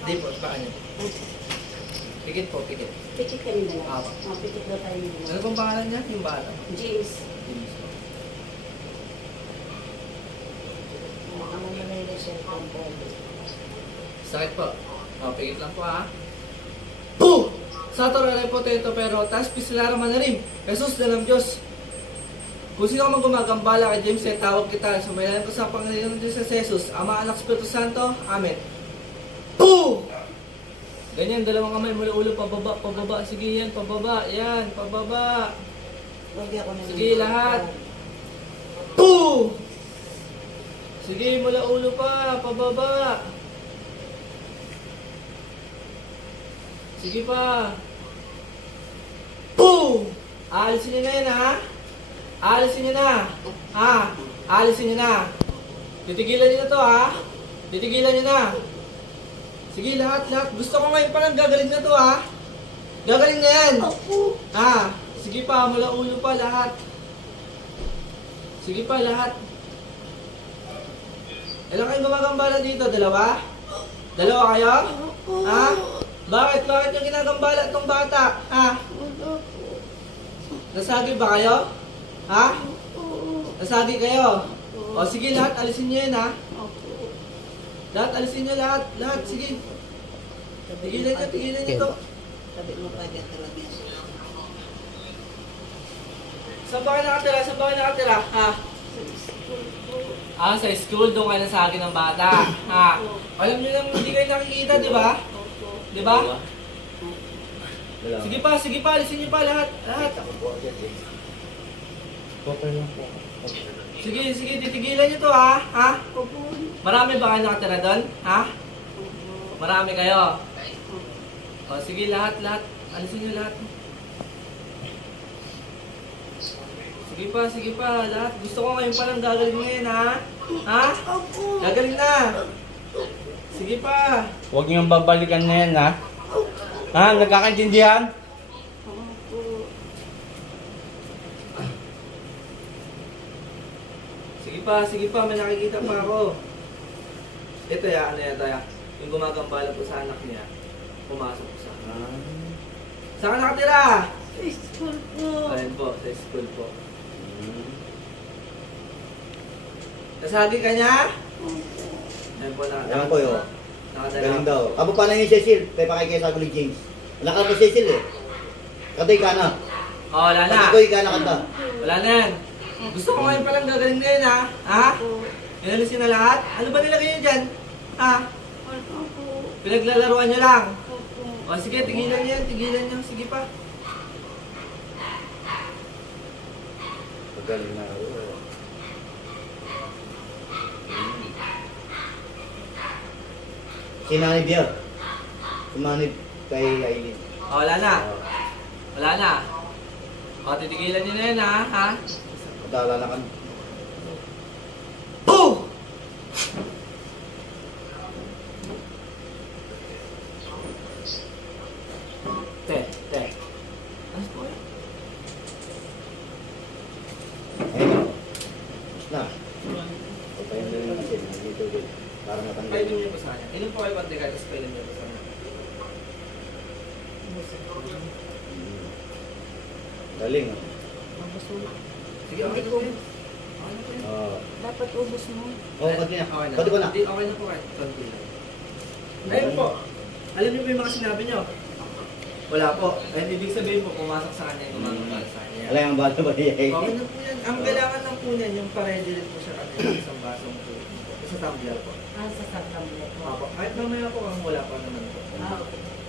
Hindi po, baka niyo. Pikit po, pikit. Pikit kami na lang. Apo. Pikit daw tayo nila. Ano pong pangalan niya? Yung bata. James. James po. Ang Manila siya from Bobo. Sakit po. O, pikit lang po ha. Boom! Sa torare po ito pero tas pisilara manarim. Jesus na ng Diyos. Kung sino man gumagambala kay James, tawag kita. Sumayalan ko sa Panginoon ng Diyos sa Jesus, Ama, Anak, Espiritu Santo. Amen. Boom! Ganyan, dalawang kamay mula ulo, pababa, pababa. Sige yan, pababa. Yan, pababa. Huwag ako na. Sige, lahat. Boom! Sige, mula ulo pa, pababa. Sige pa. Boom! Aalisin niyo na yan, ha? Aalisin niyo na. Ha? Aalisin niyo na. Titigilan niyo na to, ha? Titigilan niyo na. Sige, lahat. Gusto ko ngayon parang gagaling na to, ha? Gagaling na yan. Ha? Sige pa, mula ulo pa, lahat. Sige pa, lahat. Ilan kayong gumagambala dito? Dalawa? Dalawa kayo? Ha? Bakit? Bakit yung ginagambala itong bata? Ha? Nasagi ba kayo? Ha? Nasagi kayo? O sige, lahat alisin nyo yun, ha? Lahat alisin nyo, lahat. Lahat, sige. Tigilan nyo to. Sabi mo pa dyan talaga. Saan ba kayo nakatira? Saan ba kayo nakatira? Ha? Ah, sa school, doon kayo nasagi ng bata. Ha? Alam nyo lang, hindi kayo nakikita, di ba? Di ba? Sige pa, alisin nyo pa lahat. Lahat. Sige, titigilan nyo to, ha? Ha? Marami ba kayo nakatira doon? Ha? Marami kayo? O, sige, lahat. Alisin nyo lahat. Sige pa, lahat. Gusto ko ngayon palang gagaling ngayon, ha? Ha? Gagaling na. Sige pa. Huwag niyong babalikan na yan, ha? Ha? Nagkakaintindihan? Sige pa, may nakikita pa ako. Ito ya, ano yan, ito ya. Yung gumagambala po sa anak niya, pumasok po sa akin. Saan ka nakatira? Sa school po. Ayun po, sa school po. Nasagi ka niya? Ayun po, Ayan ko yun. nakadala. Galing daw. Abo pa na yung Cecil. Kaya pa kay sa Gulig James. Wala ka pa Cecil eh. Katay ka na. Oh, wala na. Katay ka na kanta. Wala na yan. Gusto ko ngayon palang gagaling ngayon, ha? Ha? Inalisin na lahat? Ano ba nilagay niyo dyan? Ha? Pinaglalaruan niyo lang? O sige, tigilan niyo yan, tigilan niyo. Sige pa. Galing na. Sinanib yan. Sumanib kay Aileen. O, wala na. Wala na. O, titigilan niyo na yan, ha? Ha? Madala na kan. Boom! Te. Ano po yan? Ayun. Mas na. Patayin na rin natin. Dito din. Para matanggal. Painom niyo po sa kanya. Inom po kayo pati kahit painom niyo po sa kanya. Galing ah. Sige, okay na po yun. Okay na po yun. Dapat ubos mo. Oh, pati na. Okay na. Pati ko na. Hindi, okay na po kahit konti lang. Ayun po. Alam niyo po yung mga sinabi niyo? Wala po. Ayun, ibig sabihin po, pumasok sa kanya yung gumagambala sa kanya. Alam ang bata ba niya eh. Okay na po yan. Ang kailangan lang po niyan, yung pa-ready rin po siya kanina isang basong po. Sa tumbler po. Sa sabram mo. Apo. Kahit mamaya po kung wala pa naman po. Okay.